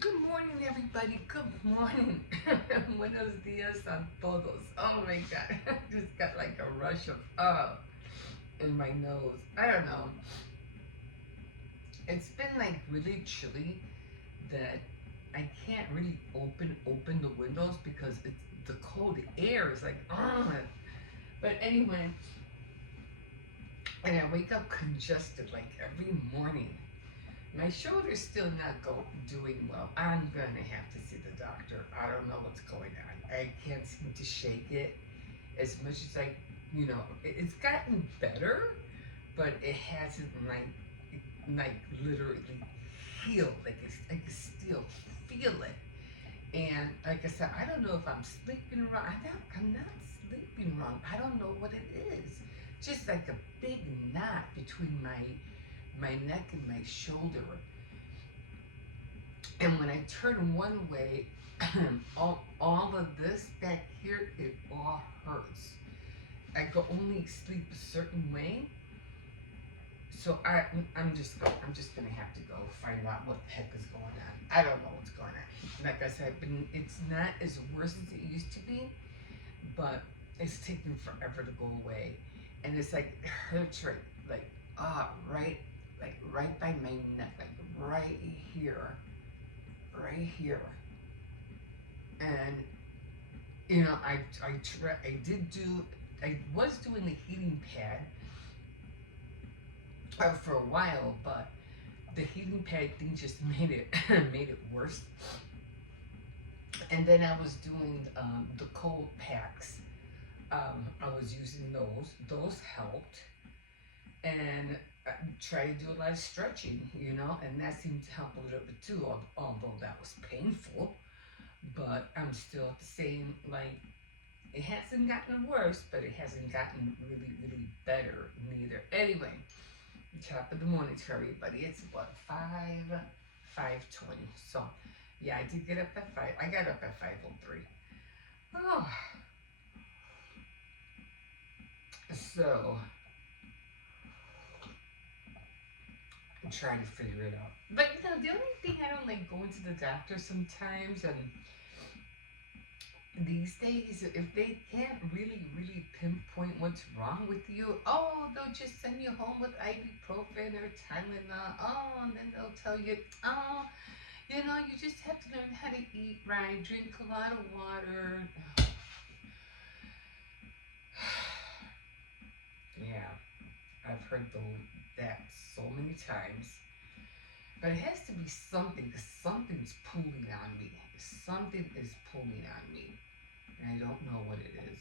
Good morning, everybody. Good morning. Buenos dias a todos. Oh my God. I just got like a rush of in my nose. I don't know. It's been like really chilly that I can't really open the windows because it's the cold air is like But anyway, and I wake up congested like every morning. My shoulder's still not doing well. I'm gonna have to see the doctor. I don't know what's going on. I can't seem to shake it as much as it's gotten better, but it hasn't like literally healed. I can still feel it. And like I said, I don't know if I'm sleeping wrong. I'm not sleeping wrong. I don't know what it is. Just like a big knot between my neck and my shoulder. And when I turn one way, all of this back here, it all hurts. I can only sleep a certain way. So I'm just gonna have to go find out what the heck is going on. I don't know what's going on. Like I said, it's not as worse as it used to be, but it's taking forever to go away. And it's like it hurts right by my neck, like right here. And I was doing the heating pad for a while, but the heating pad thing just made it made it worse. And then I was doing the cold packs. I was using those. Those helped, and I tried to do a lot of stretching, and that seemed to help a little bit too. Although that was painful, but I'm still at the same, like, it hasn't gotten worse, but it hasn't gotten really, really better neither. Anyway, top of the morning to everybody. It's what, 5:20. So yeah, I did get up at 5. I got up at 5:03. Oh, so I'm trying to figure it out. But the only thing, I don't like going to the doctor sometimes, and these days, if they can't really, really pinpoint what's wrong with you, they'll just send you home with ibuprofen or Tylenol. And then they'll tell you, you just have to learn how to eat right, drink a lot of water. Yeah, I've heard that so many times. But it has to be something, because something's pulling on me. Something is pulling on me. And I don't know what it is.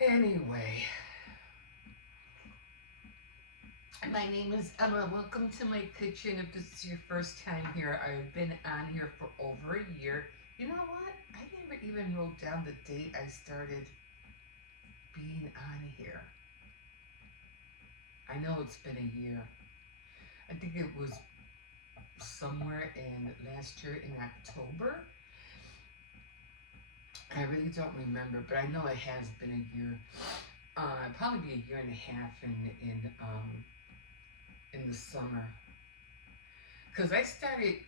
Anyway, my name is Emma. Welcome to my kitchen. If this is your first time here, I've been on here for over a year. You know what? I never even wrote down the date I started being on here. I know it's been a year. I think it was somewhere in last year in October. I really don't remember, but I know it has been a year. Probably be a year and a half in the summer. Because I started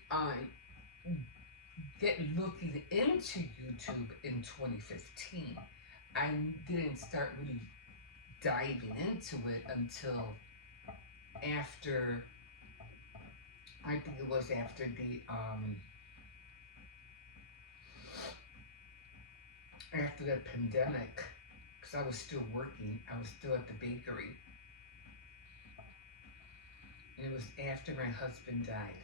looking into YouTube in 2015. I didn't start really diving into it until after, I think it was after the pandemic, because I was still working. I was still at the bakery. And it was after my husband died.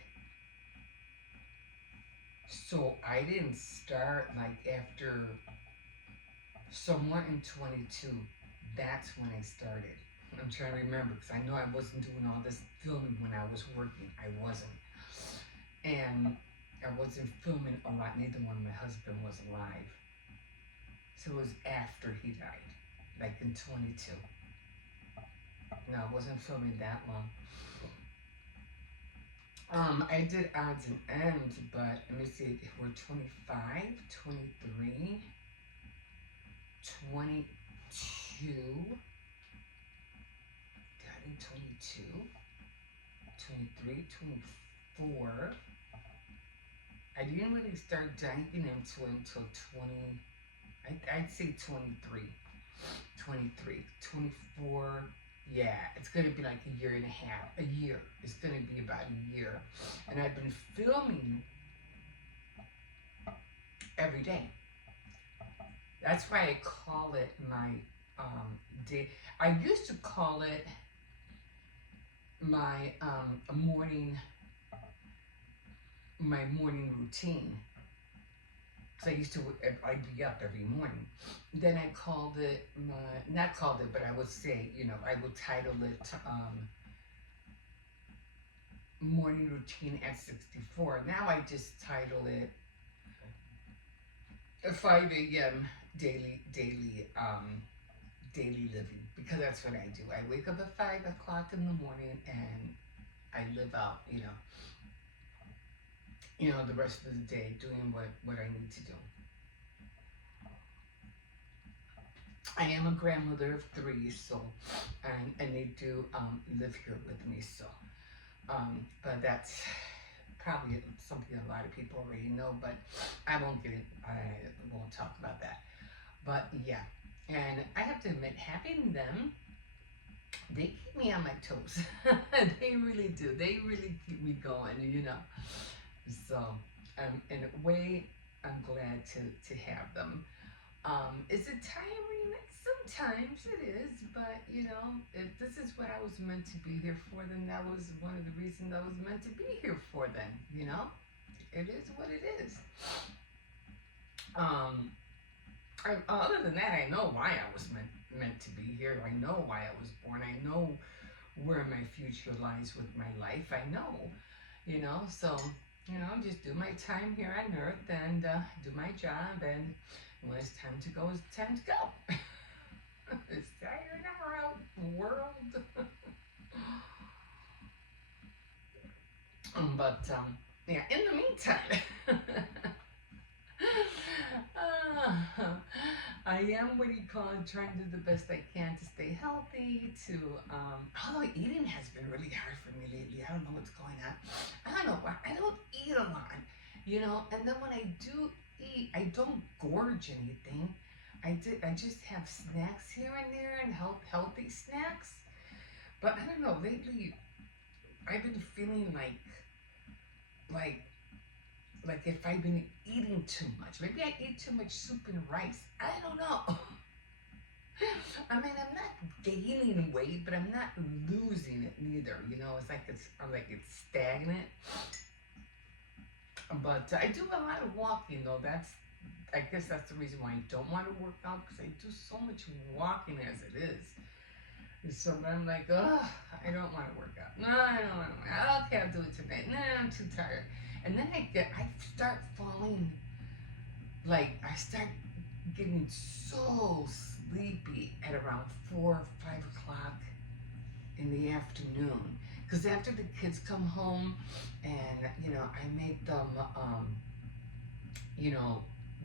So I didn't start like after somewhere in 22. That's when I started. I'm trying to remember, because I know I wasn't doing all this filming when I was working. I wasn't. And I wasn't filming a lot, neither when my husband was alive. So it was after he died, like in 22. No, I wasn't filming that long. I did odds and ends, but let me see, we're 25, 23, 22, got in 22, 23, 24, I didn't really start diving into it until 20, I'd say 23, 23, 24. Yeah, it's going to be like a year and a half. A year. It's going to be about a year. And I've been filming every day. That's why I call it my day. I used to call it my morning routine. So I used to, I'd be up every morning. Then I called it my, not called it, but I would say, I would title it morning routine at 64. Now I just title it 5 a.m. daily living, because that's what I do. I wake up at 5 o'clock in the morning and I live out, the rest of the day doing what I need to do. I am a grandmother of 3, so, and they do live here with me, so, but that's probably something a lot of people already know, but I won't talk about that. But yeah, and I have to admit, having them, they keep me on my toes. They really do. They really keep me going, So, in a way, I'm glad to have them. Is it tiring? Sometimes it is, but if this is what I was meant to be here for, then that was one of the reasons I was meant to be here for. Then, it is what it is. Other than that, I know why I was meant to be here. I know why I was born. I know where my future lies with my life. I know, so. Just do my time here on Earth and do my job, and when it's time to go, it's time to go. Sayonara, world. But, yeah, in the meantime, I am, trying to do the best I can to stay healthy, although eating has been really hard for me lately. I don't know what's going on. I don't know why. I don't eat a lot, and then when I do eat, I don't gorge anything. I just have snacks here and there, and healthy snacks. But I don't know, lately, I've been feeling like if I've been eating too much. Maybe I eat too much soup and rice. I don't know. I mean, I'm not gaining weight, but I'm not losing it neither. It's it's stagnant. But I do a lot of walking, though. I guess that's the reason why I don't want to work out, because I do so much walking as it is. So I'm like, oh, I don't want to work out. No, I don't want to. Okay, I'll do it tonight. No, I'm too tired. And then I start falling, I start getting so sleepy at around 4 or 5 o'clock in the afternoon. Because after the kids come home and, I make them,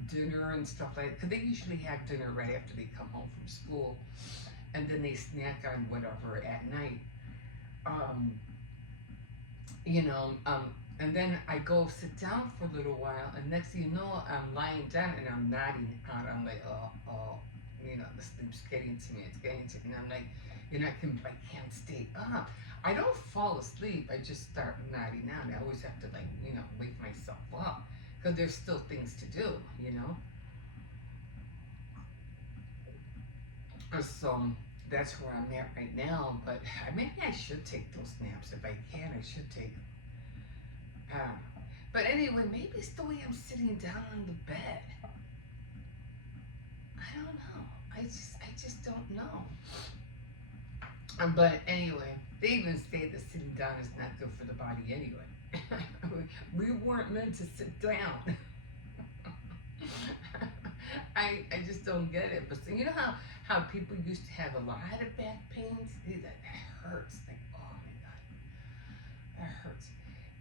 dinner and stuff like that. Because they usually have dinner right after they come home from school. And then they snack on whatever at night. And then I go sit down for a little while, and next thing you know, I'm lying down and I'm nodding out. I'm like, oh, the sleep's getting to me. It's getting to me. And I'm like, I can't stay up. I don't fall asleep. I just start nodding out. I always have to wake myself up, because there's still things to do. So that's where I'm at right now. But maybe I should take those naps. If I can, I should take them. But anyway, maybe it's the way I'm sitting down on the bed. I don't know. I just don't know. But anyway, they even say that sitting down is not good for the body anyway. We weren't meant to sit down. I just don't get it. But so, how people used to have a lot of back pains? That hurts. Oh my God, that hurts.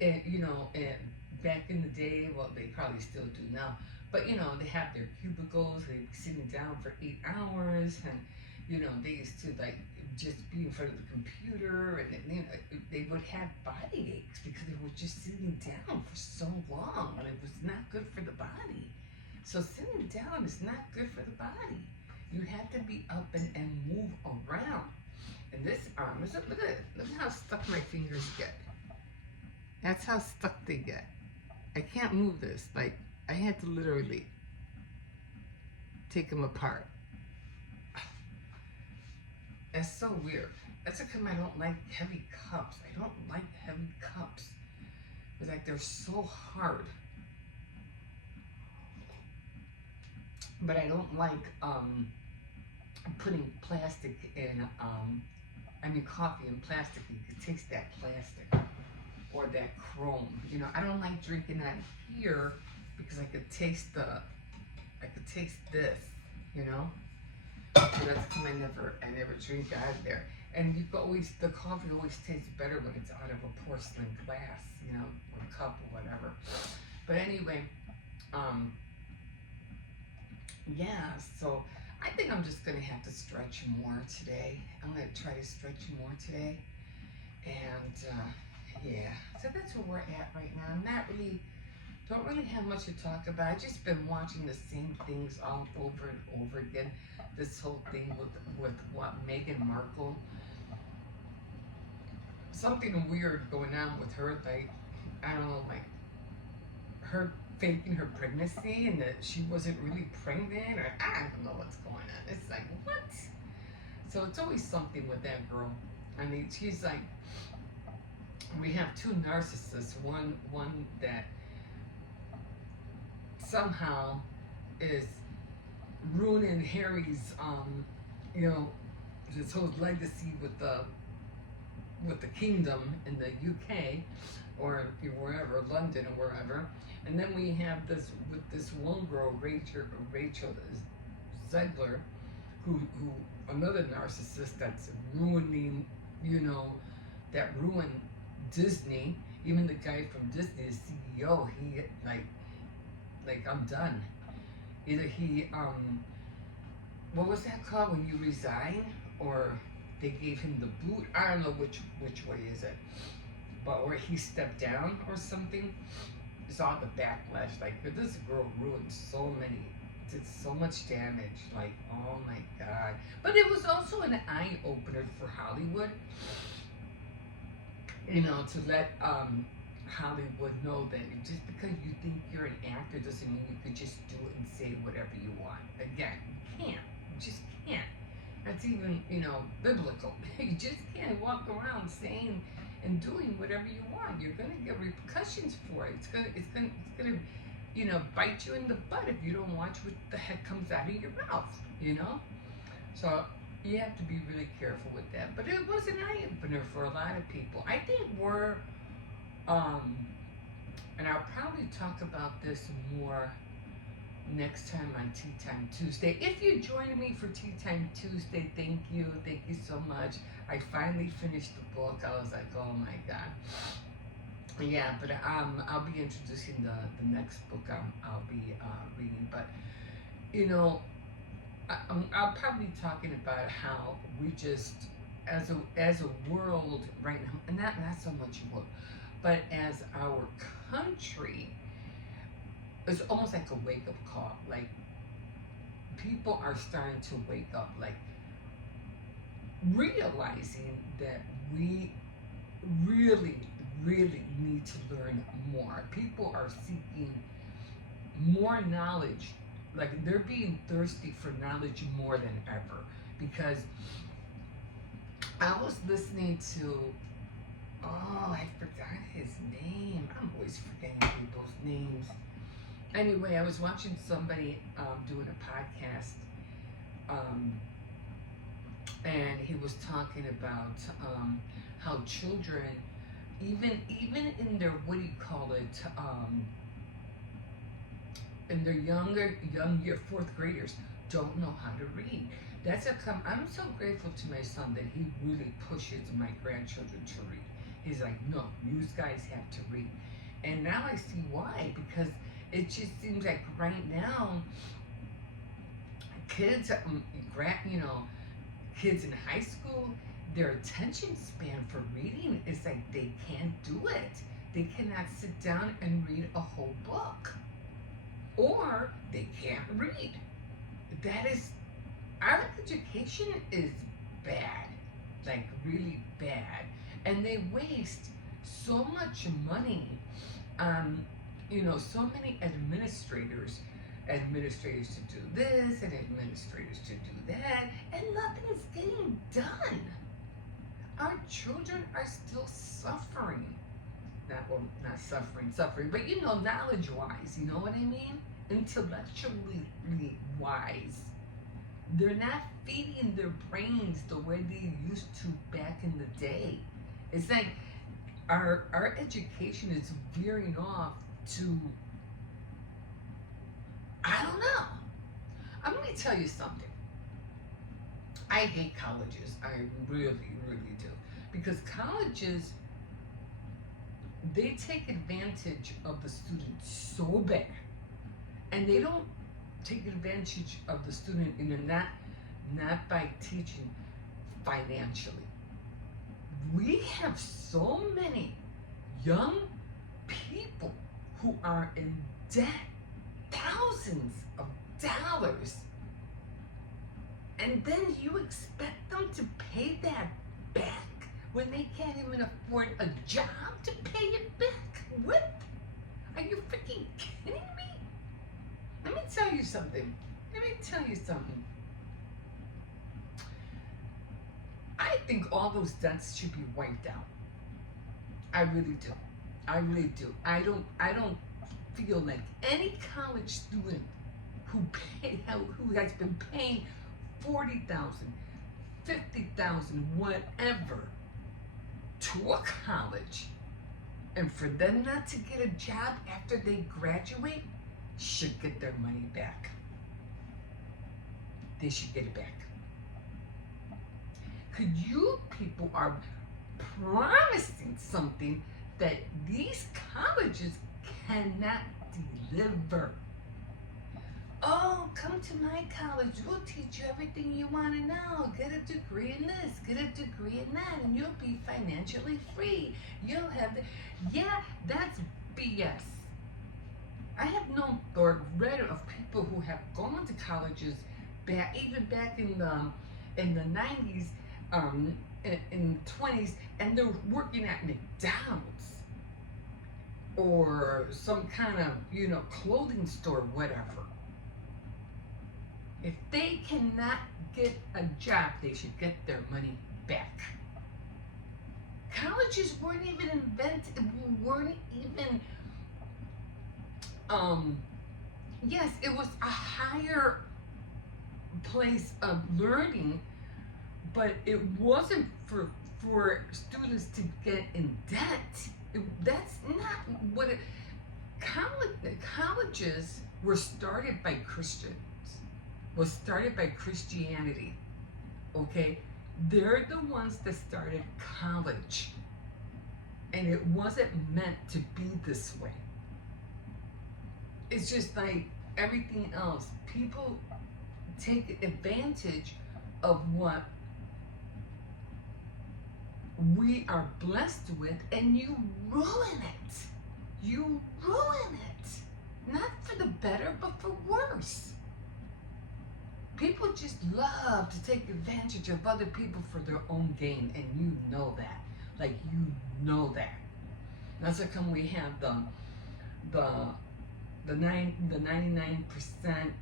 And and back in the day, well, they probably still do now, but they have their cubicles. They're sitting down for 8 hours, and they used to like just be in front of the computer, and they would have body aches because they were just sitting down for so long, and it was not good for the body. So sitting down is not good for the body. You have to be up and move around. And this arm, look at it. Look how stuck my fingers get. That's how stuck they get. I can't move this. Like, I had to literally take them apart. That's so weird. That's how come I don't like heavy cups. I don't like heavy cups. It's like they're so hard. But I don't like putting plastic in, coffee in plastic. You can taste that plastic or that chrome. I don't like drinking that here because I could taste this, So that's why I never drink out of there. And the coffee always tastes better when it's out of a porcelain glass, or cup or whatever. But anyway, yeah, so I think I'm just gonna have to stretch more today. I'm gonna try to stretch more today. And yeah, so that's where we're at right now. Don't really have much to talk about. I've just been watching the same things all over and over again. This whole thing with what Meghan Markle. Something weird going on with her, like, I don't know, like her faking her pregnancy and that she wasn't really pregnant, or I don't know what's going on. It's like, what? So it's always something with that girl. I mean, she's like, we have two narcissists. One that somehow is ruining Harry's, his whole legacy with the kingdom in the UK or wherever, London or wherever. And then we have this with this one girl, Rachel Zegler, who another narcissist that's ruining, that ruined Disney. Even the guy from Disney, the CEO, he like I'm done. Either he what was that called when you resign, or they gave him the boot? I don't know which way is it, but or he stepped down or something. Saw the backlash. Like, this girl ruined did so much damage. Like, oh my God. But it was also an eye opener for Hollywood. To let Hollywood know that just because you think you're an actor doesn't mean you could just do it and say whatever you want. Again, you can't. You just can't. That's even, biblical. You just can't walk around saying and doing whatever you want. You're gonna get repercussions for it. It's gonna bite you in the butt if you don't watch what the heck comes out of your mouth. So you have to be really careful with that. But it was an eye opener for a lot of people. I think we're and I'll probably talk about this more next time on Tea Time Tuesday. If you join me for Tea Time Tuesday, thank you so much. I finally finished the book. I was like, oh my God. Yeah, but I'll be introducing the next book I'll be reading. But I'll probably be talking about how we just, as a world right now, and not so much a world, but as our country, it's almost like a wake-up call. Like, people are starting to wake up, like realizing that we really need to learn more. People are seeking more knowledge. Like, they're being thirsty for knowledge more than ever. Because I was listening to, I forgot his name. I'm always forgetting people's names. Anyway, I was watching somebody doing a podcast, and he was talking about how children, even in their, what do you call it, in their young year, fourth graders, don't know how to read. I'm so grateful to my son that he really pushes my grandchildren to read. He's like, no, you guys have to read. And now I see why, because it just seems like right now, kids, kids in high school, their attention span for reading is like they can't do it. They cannot sit down and read a whole book. Or they can't read. That is, our education is bad, like really bad. And they waste so much money on, so many administrators to do this and administrators to do that, and nothing's getting done. Our children are still suffering. Not suffering, but knowledge-wise, you know what I mean? Intellectually wise. They're not feeding their brains the way they used to back in the day. It's like our education is veering off to, I don't know. I'm going to tell you something. I hate colleges. I really, really do. Because colleges, they take advantage of the student so bad. And they don't take advantage of the student not by teaching financially. We have so many young people who are in debt, thousands of dollars, and then you expect them to pay that back when they can't even afford a job to pay it back? What? Are you freaking kidding me? Let me tell you something. I think all those debts should be wiped out. I really do. I don't feel like any college student who has been paying $40,000, $50,000, whatever, to a college, and for them not to get a job after they graduate, should get their money back. They should get it back. Because you people are promising something that these colleges cannot deliver. Oh, come to my college. We'll teach you everything you want to know. Get a degree in this, get a degree in that, and you'll be financially free. You'll have the... Yeah, that's BS. I have known or read of people who have gone to colleges even back in the 90s, in the 20s, and they're working at McDonald's or some kind of, clothing store, whatever. If they cannot get a job, they should get their money back. Colleges weren't even invented, yes, it was a higher place of learning, but it wasn't for students to get in debt. That's not what it... Colleges were started by Christians, was started by Christianity, okay? They're the ones that started college, and it wasn't meant to be this way. It's just like everything else. People take advantage of what we are blessed with, and you ruin it. You ruin it. Not for the better, but for worse. People just love to take advantage of other people for their own gain, and you know that. Like, you know that. That's how come we have the 99%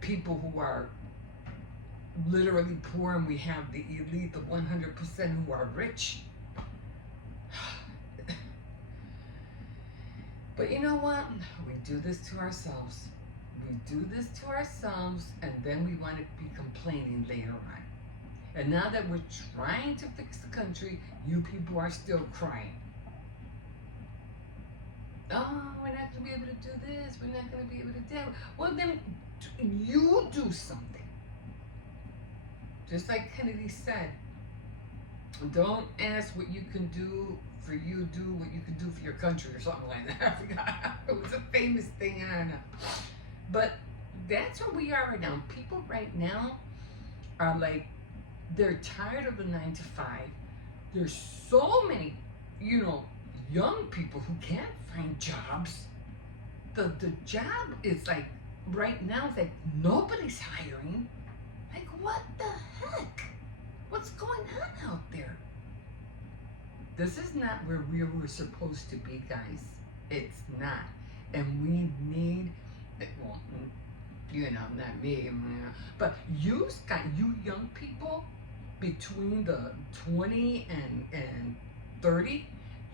people who are literally poor, and we have the elite, the 100% who are rich. But you know what? We do this to ourselves. And then we want to be complaining later on. And now that we're trying to fix the country, you people are still crying. Oh, we're not going to be able to do this. We're not going to be able to do that. Well, then you do something. Just like Kennedy said, don't ask what you can do for you, do what you can do for your country, or something like that. I forgot. It was a famous thing, I don't know. But that's where we are right now. People right now are like, they're tired of the 9 to 5. There's so many, young people who can't find jobs. The job is like, right now, it's like nobody's hiring. Like, what the heck? What's going on out there? This is not where we were supposed to be, guys. It's not. And we need, well, not me, but you young people between the 20 and 30,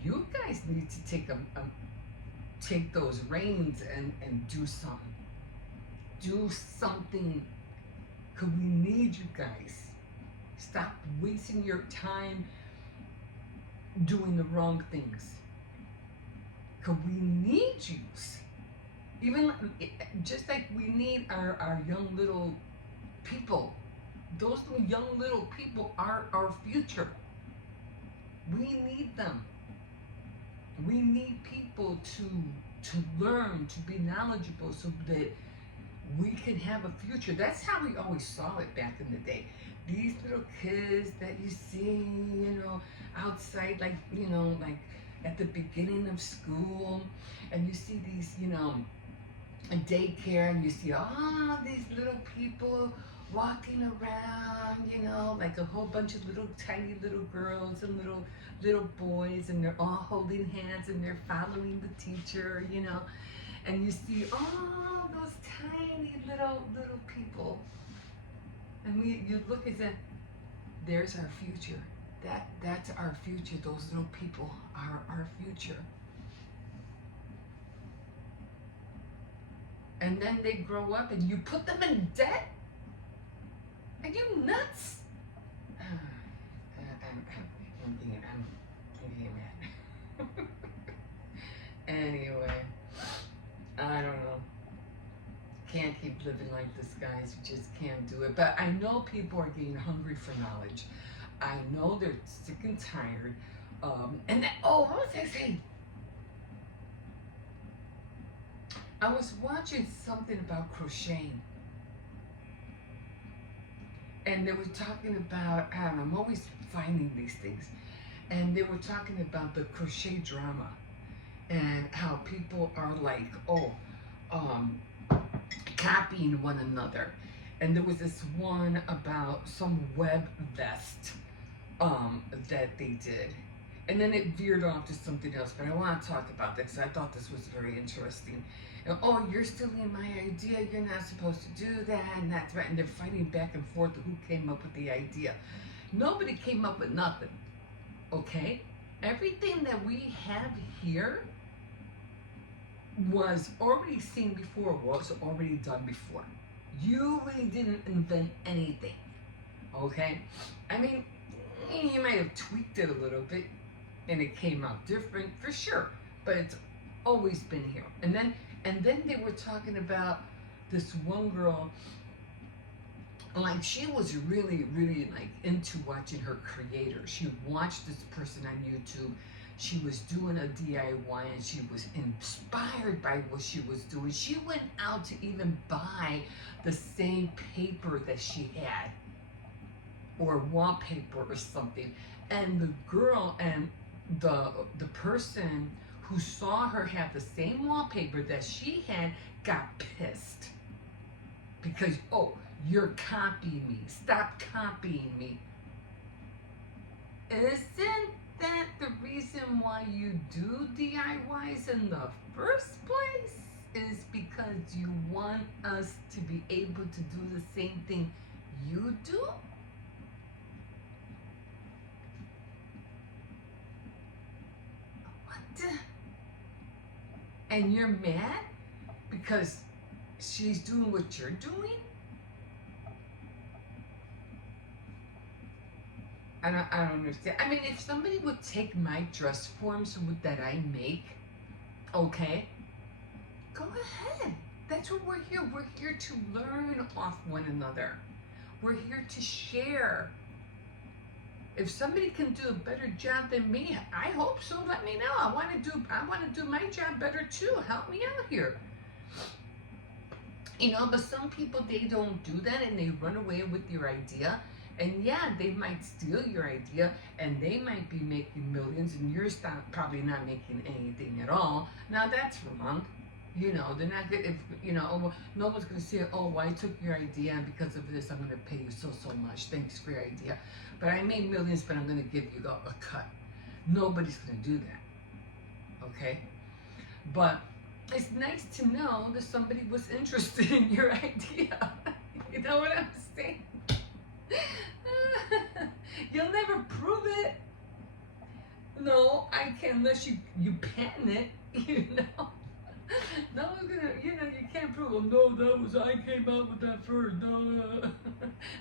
you guys need to take those reins and do something. Do something, because we need you guys. Stop wasting your time doing the wrong things. Because we need you. Even just like we need our young little people. Those young little people are our future. We need them. We need people to learn, to be knowledgeable, so that we can have a future. That's how we always saw it back in the day. These little kids that you see, outside, like at the beginning of school, and you see these, in daycare, and you see all these little people walking around, like a whole bunch of little tiny little girls and little boys, and they're all holding hands and they're following the teacher, and you see all those tiny little people, and you look and say, there's our future. That's our future. Those little people are our future. And then they grow up and you put them in debt? Are you nuts? I'm getting mad. Anyway, I don't know. Can't keep living like this, guys. You just can't do it. But I know people are getting hungry for knowledge. I know they're sick and tired. What was I saying? I was watching something about crocheting. And they were talking about, I'm always finding these things. And they were talking about the crochet drama. And how people are like, copying one another. And there was this one about some web vest that they did. And then it veered off to something else, but I want to talk about this because I thought this was very interesting. And, you're stealing my idea, you're not supposed to do that, and that's right. And they're fighting back and forth who came up with the idea. Nobody came up with nothing, okay? Everything that we have here was already seen before, was already done before. You really didn't invent anything, okay? I mean, you might have tweaked it a little bit and it came out different, for sure, but it's always been here. And then they were talking about this one girl, like she was really, really like into watching her creator. She watched this person on YouTube. She was doing a DIY and she was inspired by what she was doing. She went out to even buy the same paper that she had, or wallpaper or something. And the girl and the person who saw her have the same wallpaper that she had got pissed. Because, you're copying me. Stop copying me. Isn't that the reason why you do DIYs in the first place? Is because you want us to be able to do the same thing you do? What? And you're mad because she's doing what you're doing? I don't understand. I mean, if somebody would take my dress forms that I make, okay, go ahead. That's what we're here. We're here to learn off one another. We're here to share. If somebody can do a better job than me, I hope so. Let me know. I want to do my job better too. Help me out here. But some people, they don't do that and they run away with your idea. And yeah, they might steal your idea and they might be making millions and you're probably not making anything at all. Now that's wrong. They're not good if, oh, well, no one's going to say, oh, well, I took your idea and because of this, I'm going to pay you so much. Thanks for your idea. But I made millions, but I'm going to give you a cut. Nobody's going to do that. Okay? But it's nice to know that somebody was interested in your idea. You know what I'm saying? You'll never prove it. No, I can't unless you patent it, No one's gonna, you can't prove, oh, no, that was, I came out with that first, no.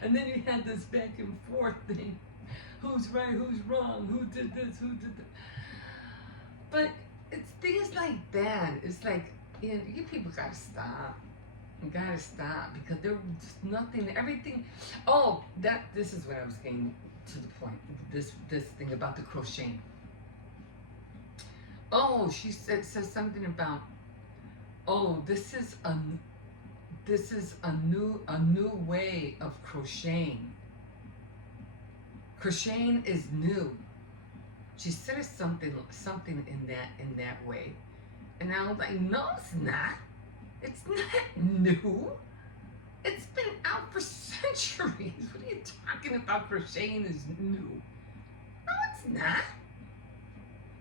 And then you had this back and forth thing. Who's right, who's wrong, who did this, who did that. But it's things like that. It's like, you people gotta stop. You gotta stop because there's nothing, everything. Oh, this is what I was getting to the point. This thing about the crocheting. Oh, she says something about, oh, this is a new way of crocheting. Crocheting is new. She said something in that way, and I was like, no, it's not. It's not new. It's been out for centuries. What are you talking about? Crocheting is new. No, it's not.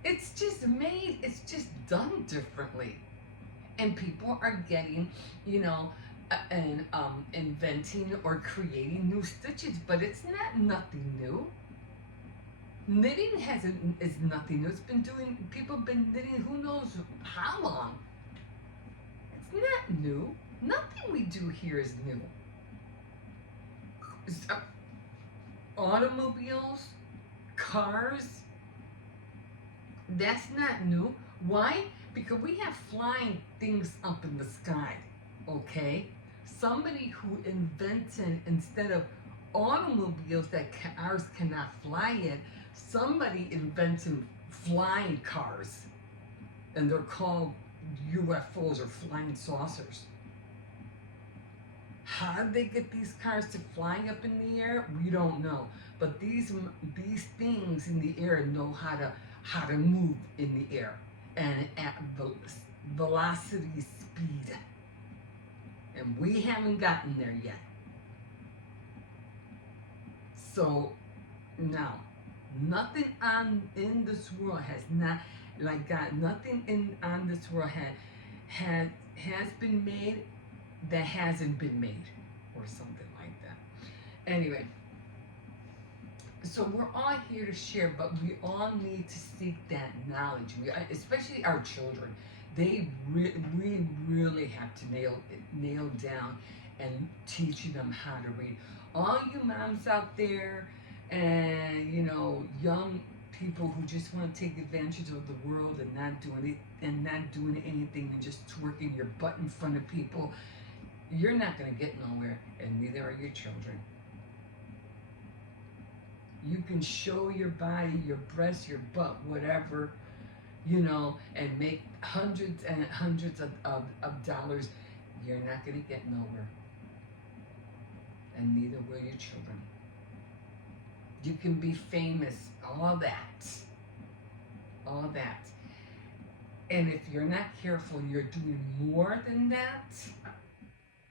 It's just made. It's just done differently, and people are getting, and inventing or creating new stitches, but it's nothing new. Knitting is nothing new. People have been knitting who knows how long. It's not new. Nothing we do here is new. Automobiles, cars, that's not new. Why? Because we have flying things up in the sky, okay? Somebody who invented, instead of automobiles that cars cannot fly in, somebody invented flying cars, and they're called UFOs or flying saucers. How did they get these cars to flying up in the air? We don't know. But these things in the air know how to move in the air and at velocity speed. And we haven't gotten there yet. So now, nothing in this world has not, like God, nothing on this world has been made that hasn't been made, or something like that. Anyway, so we're all here to share, but we all need to seek that knowledge. Especially our children, we really have to nail down and teaching them how to read. All you moms out there, and young people who just want to take advantage of the world and not doing anything and just twerking your butt in front of people, you're not going to get nowhere, and neither are your children. You can show your body, your breasts, your butt, whatever, and make hundreds and hundreds of dollars. You're not going to get nowhere, and neither will your children. You can be famous, all that. And if you're not careful, you're doing more than that,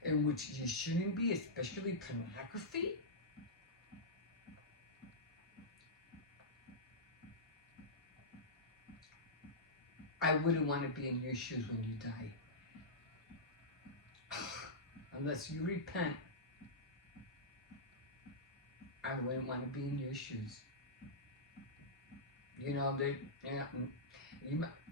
in which you shouldn't be, especially pornography. I wouldn't want to be in your shoes when you die. Unless you repent, I wouldn't want to be in your shoes.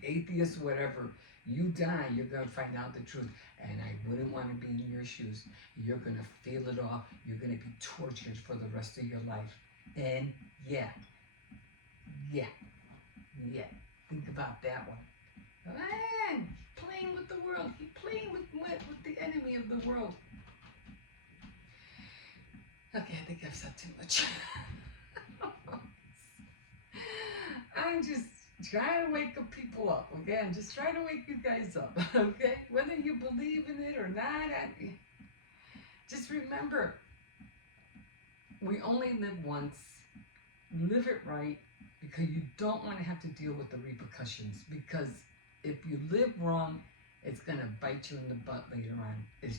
Atheists, whatever, you die, you're going to find out the truth. And I wouldn't want to be in your shoes. You're going to feel it all. You're going to be tortured for the rest of your life. And yeah. Think about that one. Playing with the world. Keep playing with the enemy of the world. Okay, I think I've said too much. I'm just trying to wake up people up, okay? I'm just trying to wake you guys up, okay? Whether you believe in it or not, just remember, we only live once. Live it right, because you don't want to have to deal with the repercussions. Because if you live wrong, it's going to bite you in the butt later on. That's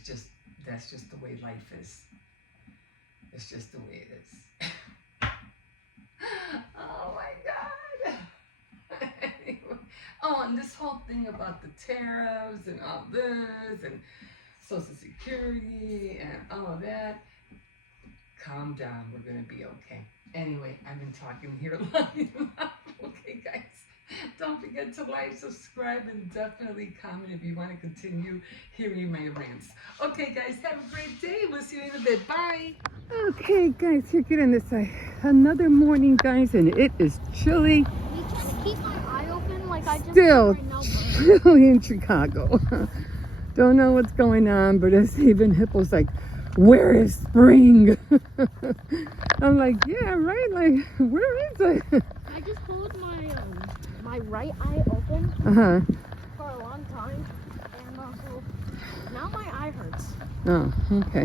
just the way life is. It's just the way it is. Oh my God. Anyway. Oh, and this whole thing about the tariffs and all this and Social Security and all that. Calm down. We're going to be okay. Anyway, I've been talking here long enough. Okay, guys. Don't forget to like, subscribe, and definitely comment if you want to continue hearing my rants. Okay, guys, have a great day. We'll see you in a bit. Bye. Okay, guys, here, get in this side. Another morning, guys, and it is chilly. You can't keep my eye open like I just Still right now, chilly in Chicago. Don't know what's going on, but it's even Hippo's like, where is spring? I'm like, yeah, right, like, where is it? I just pulled my right eye open for a long time, and also now my eye hurts. Oh, okay.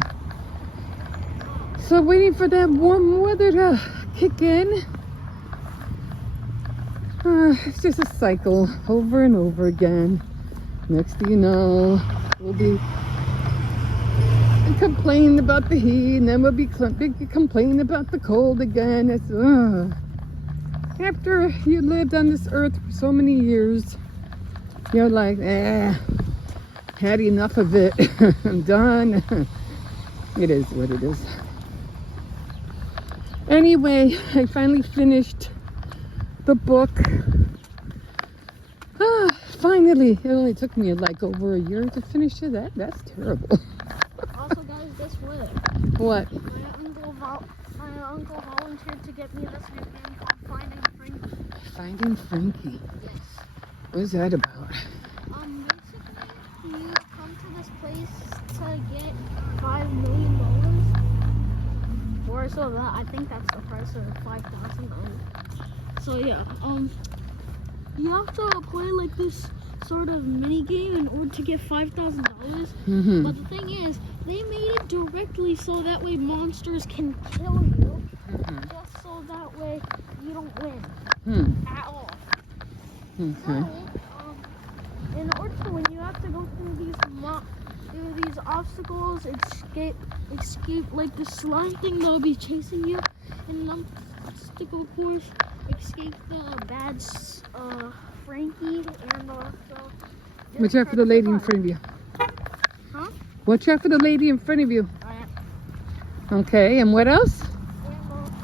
So waiting for that warm weather to kick in. It's just a cycle over and over again. Next thing you know, we'll be complaining about the heat, and then we'll be complaining about the cold again. It's after you lived on this earth for so many years, you're like, had enough of it. I'm done. It is what it is. Anyway, I finally finished the book. Finally. It only took me like over a year to finish it. That's terrible. Also, guys, guess what? What? My uncle volunteered to get me this new game called Finding Frankie. Finding Frankie. Yes. What is that about? Basically, you come to this place to get $5 million. Or so that, I think that's the price of 5,000. So yeah, you have to play like this sort of mini game in order to get $5,000. But the thing is, they made it directly so that way monsters can kill you, just so that way you don't win at all. Okay. So, in order to win, you have to go through these obstacles, escape like the slime thing that'll be chasing you, and then obstacle course, escape the bad Frankie, and also Watch out for the lady in front of you. Huh? Watch out for the lady in front of you. Alright. Okay, and what else? And also,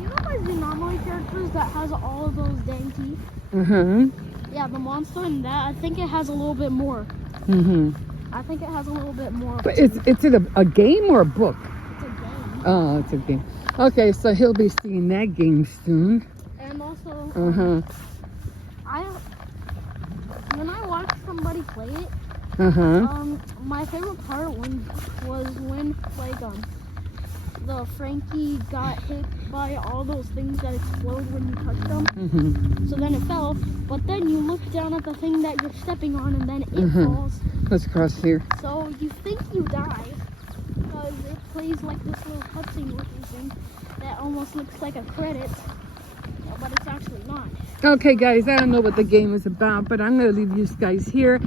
you know my Xenomoid characters that has all of those dang teeth? Yeah, the monster and that, I think it has a little bit more. I think it has a little bit more. But it's a game or a book? It's a game. Oh, it's a game. Okay, so he'll be seeing that game soon. And also, when I watched somebody play it, my favorite part was when like the Frankie got hit by all those things that explode when you touch them. So then it fell, but then you look down at the thing that you're stepping on, and then it falls. Let's cross here. So you think you die because it plays like this little cutscene looking thing that almost looks like a credit, but it's actually not. Okay, guys, I don't know what the game is about, but I'm going to leave you guys here.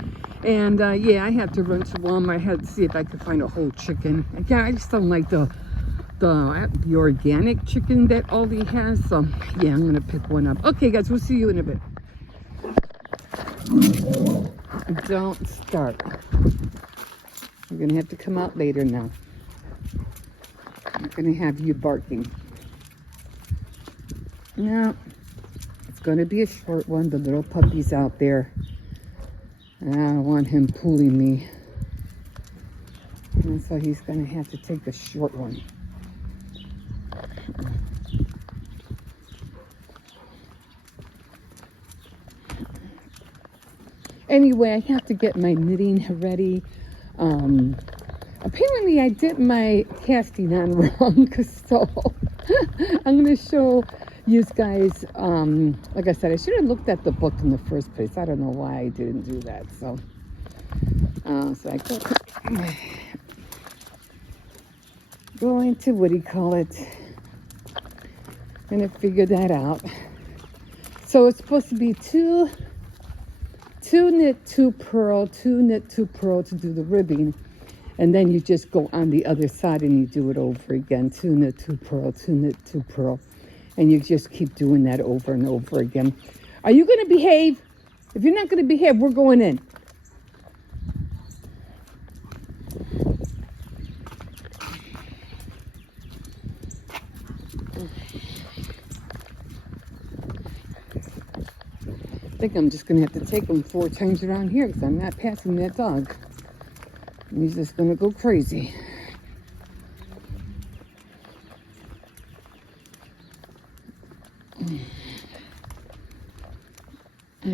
And yeah, I have to run to Walmart. I had to see if I could find a whole chicken. Again, I just don't like the organic chicken that Aldi has. So yeah, I'm going to pick one up. Okay, guys, we'll see you in a bit. Don't start. You're going to have to come out later now. I'm going to have you barking. No. It's going to be a short one. The little puppy's out there. And I don't want him pulling me. And so he's going to have to take the short one. Anyway, I have to get my knitting ready. Apparently I did my casting on wrong, so I'm going to show you guys, like I said, I should have looked at the book in the first place. I don't know why I didn't do that. So I got going to, what do you call it? Gonna figure that out. So it's supposed to be two knit, two purl, two knit, two purl to do the ribbing. And then you just go on the other side and you do it over again. Two knit, two purl, two knit, two purl. And you just keep doing that over and over again. Are you going to behave? If you're not going to behave, we're going in. I think I'm just going to have to take him 4 times around here because I'm not passing that dog. He's just going to go crazy. Now,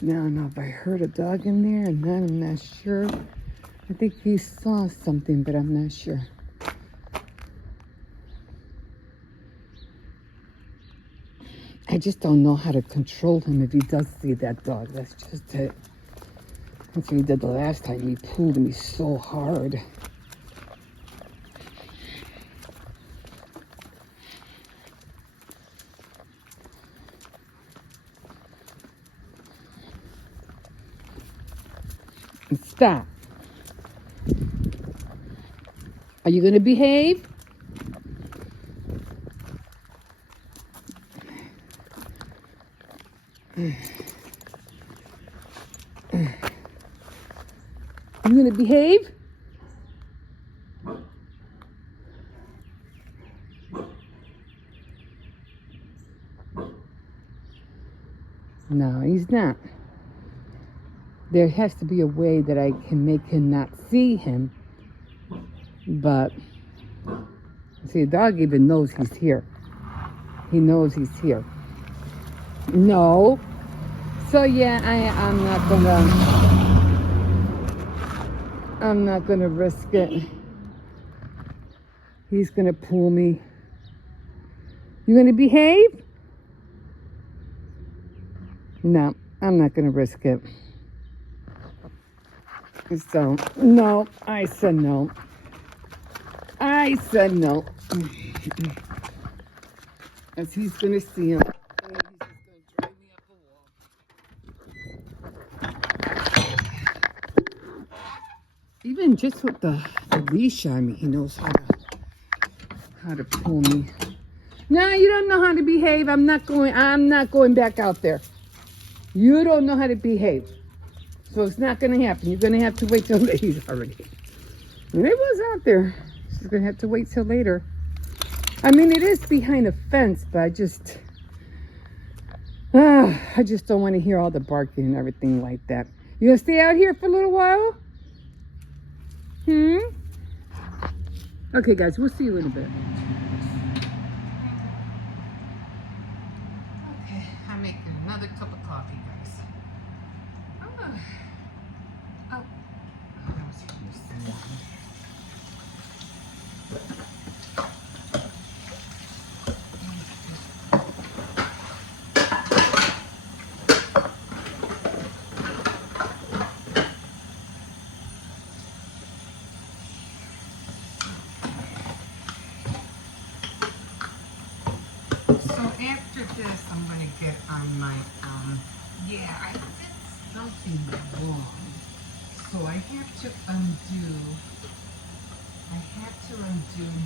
I don't know if I heard a dog in there, and then I'm not sure. I think he saw something, but I'm not sure. I just don't know how to control him if he does see that dog. That's just it. That's what he did the last time. He pulled me so hard. Stop. Are you going to behave? You going to behave? No, he's not. There has to be a way that I can make him not see him. But, see, the dog even knows he's here. He knows he's here. No. So, yeah, I'm not gonna risk it. He's gonna pull me. You gonna behave? No, I'm not gonna risk it. So, no, I said no. I said no. As he's gonna see him. And he's just gonna drive me up the wall. Even just with the leash on me, he knows how to pull me. No, you don't know how to behave. I'm not going back out there. You don't know how to behave. So it's not going to happen. You're going to have to wait till later. He's already. And it was out there. She's going to have to wait till later. I mean, it is behind a fence, but I just don't want to hear all the barking and everything like that. You going to stay out here for a little while? Okay, guys, we'll see you in a bit. Okay, I'm making another cup of coffee, guys. Oh, that was from this morning. So after this, I'm going to get on my, yeah, I did something wrong. So I have to undo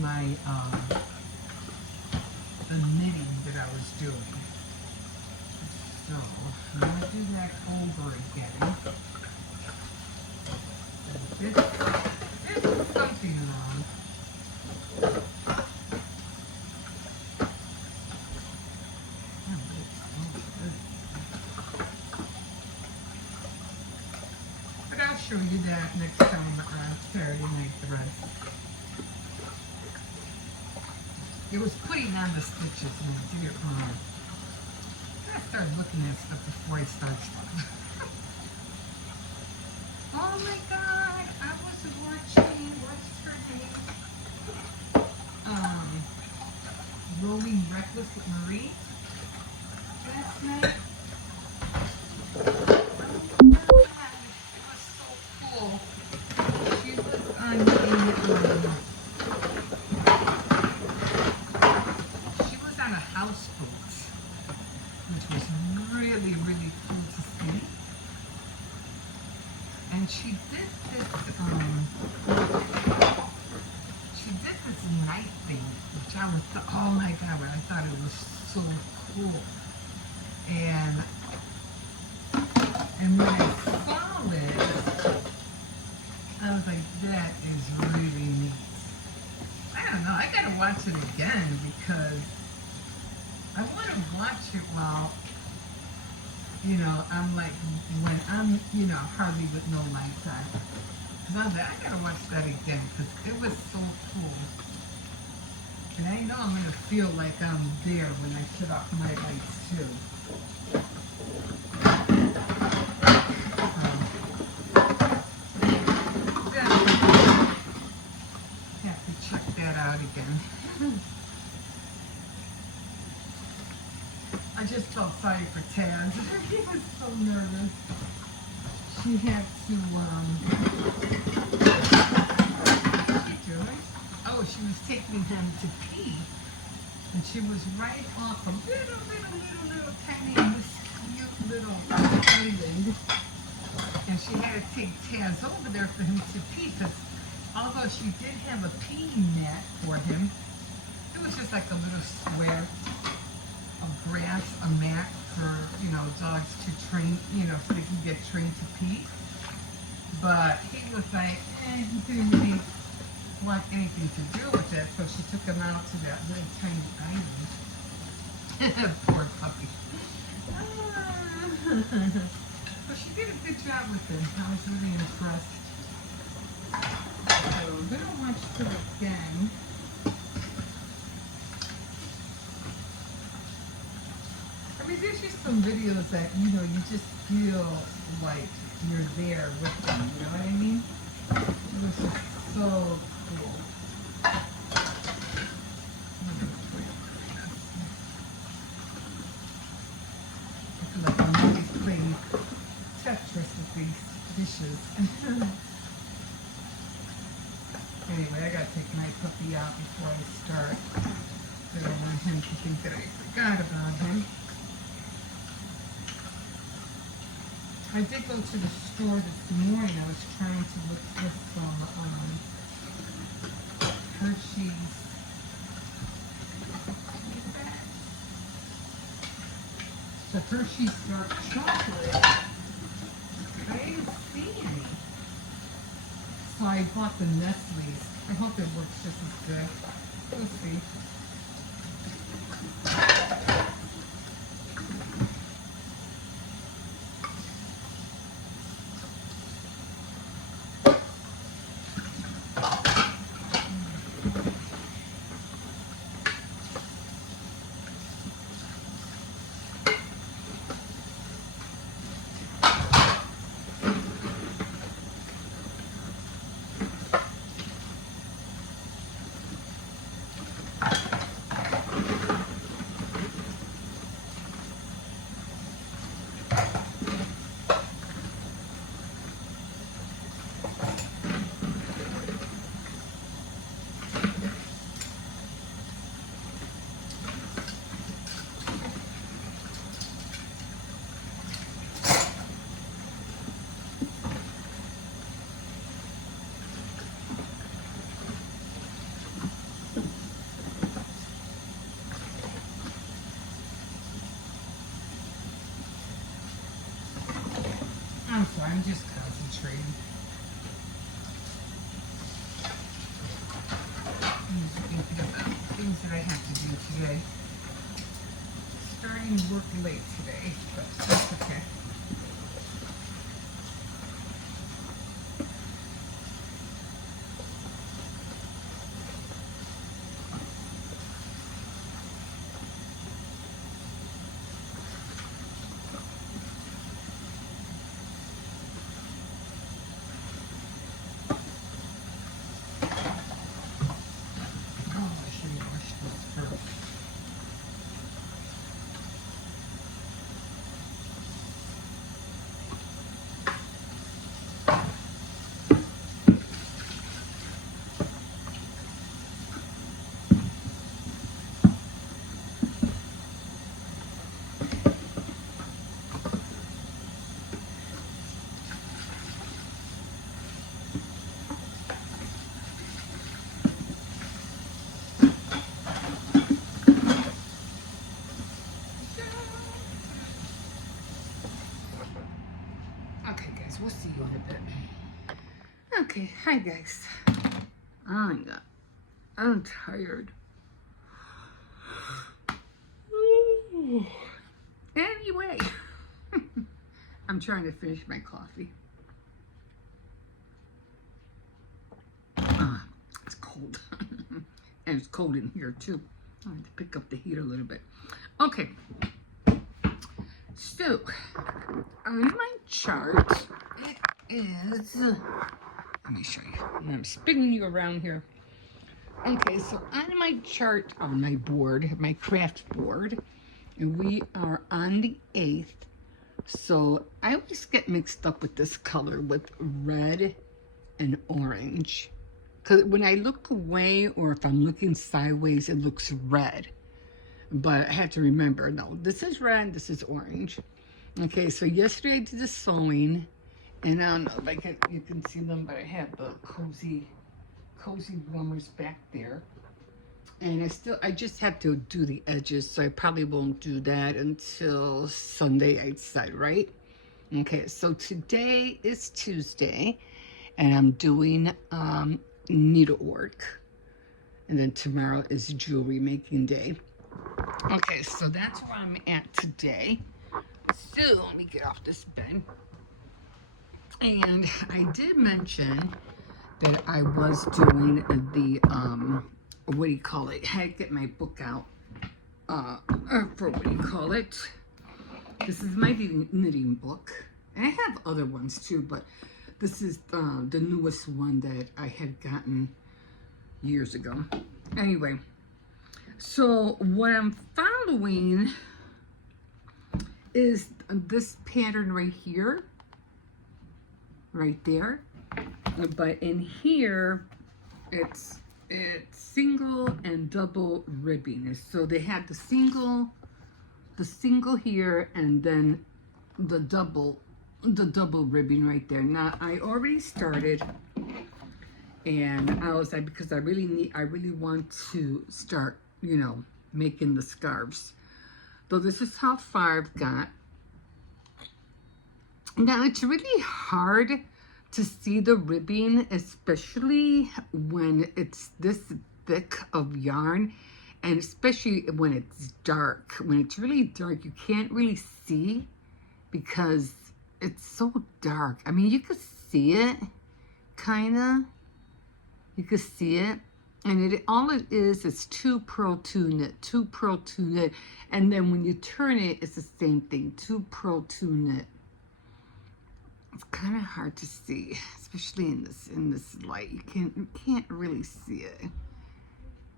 my, the knitting that I was doing. So I'm going to do that over again. There's something wrong. But I'll show you that next time Saturday night thread. It was putting on the stitches and I did it wrong. I started looking at stuff before I started stuff. Oh my god, I was watching, what's her name? Rolling Reckless with Marie last night. It was so cool. She was on the and she did this night thing, which I was, oh my God, I thought it was so cool. And when I saw this, I was like, that is really neat. I don't know, I gotta watch it again because I want to watch it while, I'm like, when I'm, hardly with no lights on. Because I was like, I gotta watch that again because it was so cool. And I know I'm gonna feel like I'm there when I shut off my lights too. Have to check that out again. I just felt sorry for Taz. He was so nervous. She had to, what's she doing? Oh, she was taking him to pee. And she was right off a little tiny, cute little island. And she had to take Taz over there for him to pee because although she did have a peeing mat for him, it was just like a little square of grass, a mat for, dogs to train, so they can get trained to pee. But he was like, he didn't really want anything to do with it, so she took him out to that little tiny island. Poor puppy. So she did a good job with him. I was really impressed. So we're going to watch it again. I mean, there's just some videos that, you just feel like you're there with them, you know what I mean? It was just so cool. I feel like I'm always playing Tetris with these dishes. Anyway, I gotta take my puppy out before I start. I don't want him to think that I forgot about him. I did go to the store this morning. I was trying to look for some Hershey's. The Hershey's dark chocolate. I didn't see any. So I bought the Nestle's. I hope it works just as good. We'll see. I'm sorry, I'm just concentrating. I'm just thinking about things that I have to do today. Starting work late today, but that's okay. We'll see you in a bit. Okay, hi guys. I'm tired. Anyway, I'm trying to finish my coffee. It's cold. And it's cold in here too. I have to pick up the heat a little bit. Okay. So, on my chart, it is, let me show you. I'm spinning you around here. Okay, so on my chart, on my board, my craft board, we are on the 8th. So I always get mixed up with this color with red and orange. Because when I look away or if I'm looking sideways, it looks red. But I have to remember, no, this is red, this is orange. Okay, so yesterday I did the sewing, and I don't know if you can see them, but I have the cozy warmers back there. And I just have to do the edges, so I probably won't do that until Sunday, I'd say, right? Okay, so today is Tuesday, and I'm doing needlework. And then tomorrow is jewelry making day. Okay, so that's where I'm at today. So let me get off this bed. And I did mention that I was doing the, what do you call it? I had to get my book out for what do you call it? This is my knitting book. And I have other ones too, but this is the newest one that I had gotten years ago. Anyway, so what I'm following is this pattern right here, right there. But in here, it's single and double ribbing. So they have the single here, and then the double ribbing right there. Now I already started, and I was like, because I really want to start, you know, making the scarves. So this is how far I've got. Now it's really hard to see the ribbing, especially when it's this thick of yarn, and especially when it's dark. When it's really dark, you can't really see because it's so dark. I mean, you could see it, kinda. You could see it. And all it is 2 purl 2 knit, 2 purl 2 knit. And then when you turn it, it's the same thing, 2 purl 2 knit. It's kind of hard to see, especially in this light. You can't really see it.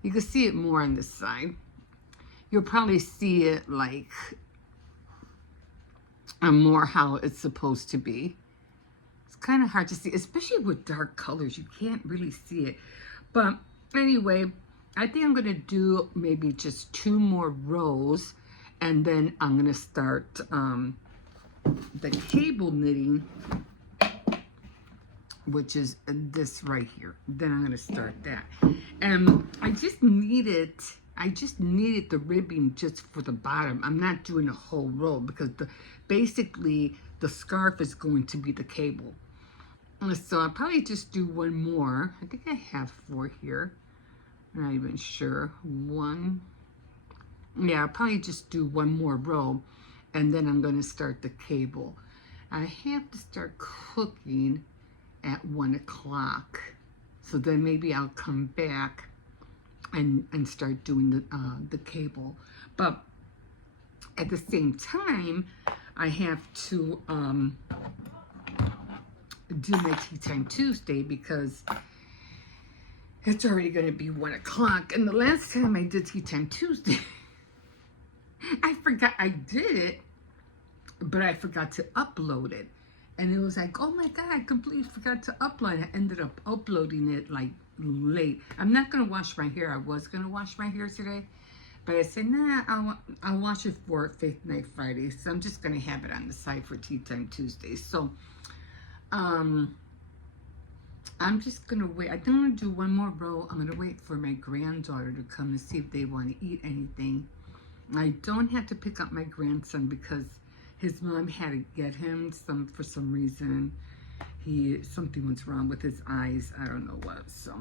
You can see it more on this side. You'll probably see it like more how it's supposed to be. It's kind of hard to see, especially with dark colors. You can't really see it. But anyway, I think I'm gonna do maybe just 2 more rows, and then I'm gonna start the cable knitting, which is this right here. Then I'm gonna start that. And I just needed the ribbing just for the bottom. I'm not doing a whole row because basically the scarf is going to be the cable. So I'll probably just do 1 more. I think I have 4 here. I'm not even sure. 1. Yeah, I'll probably just do 1 more row, and then I'm going to start the cable. I have to start cooking at 1 o'clock. So then maybe I'll come back and start doing the cable. But at the same time, I have to do my Tea Time Tuesday because it's already going to be 1 o'clock. And the last time I did Tea Time Tuesday, I forgot I did it, but I forgot to upload it. And it was like, oh my God, I completely forgot to upload it. I ended up uploading it like late. I'm not going to wash my hair. I was going to wash my hair today, but I said, nah, I'll wash it for Faith Night Friday. So I'm just going to have it on the side for Tea Time Tuesday. So, I'm just going to wait. I think I'm going to do 1 more row. I'm going to wait for my granddaughter to come and see if they want to eat anything. I don't have to pick up my grandson because his mom had to get him for some reason. Something was wrong with his eyes. I don't know what. So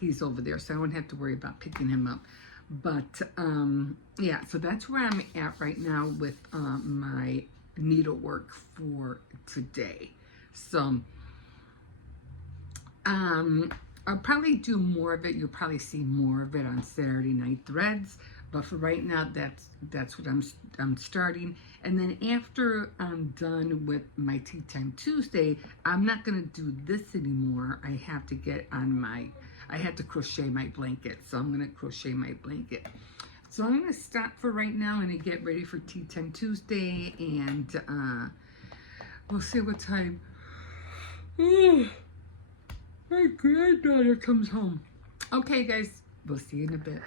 he's over there, so I won't have to worry about picking him up. But yeah, so that's where I'm at right now with my needlework for today. So I'll probably do more of it. You'll probably see more of it on Saturday Night Threads. But for right now, that's what I'm starting. And then after I'm done with my Tea Time Tuesday, I'm not gonna do this anymore. I have to crochet my blanket. So I'm gonna crochet my blanket. So I'm gonna stop for right now and get ready for Tea Time Tuesday, and we'll see what time my granddaughter comes home. Okay, guys, we'll see you in a bit.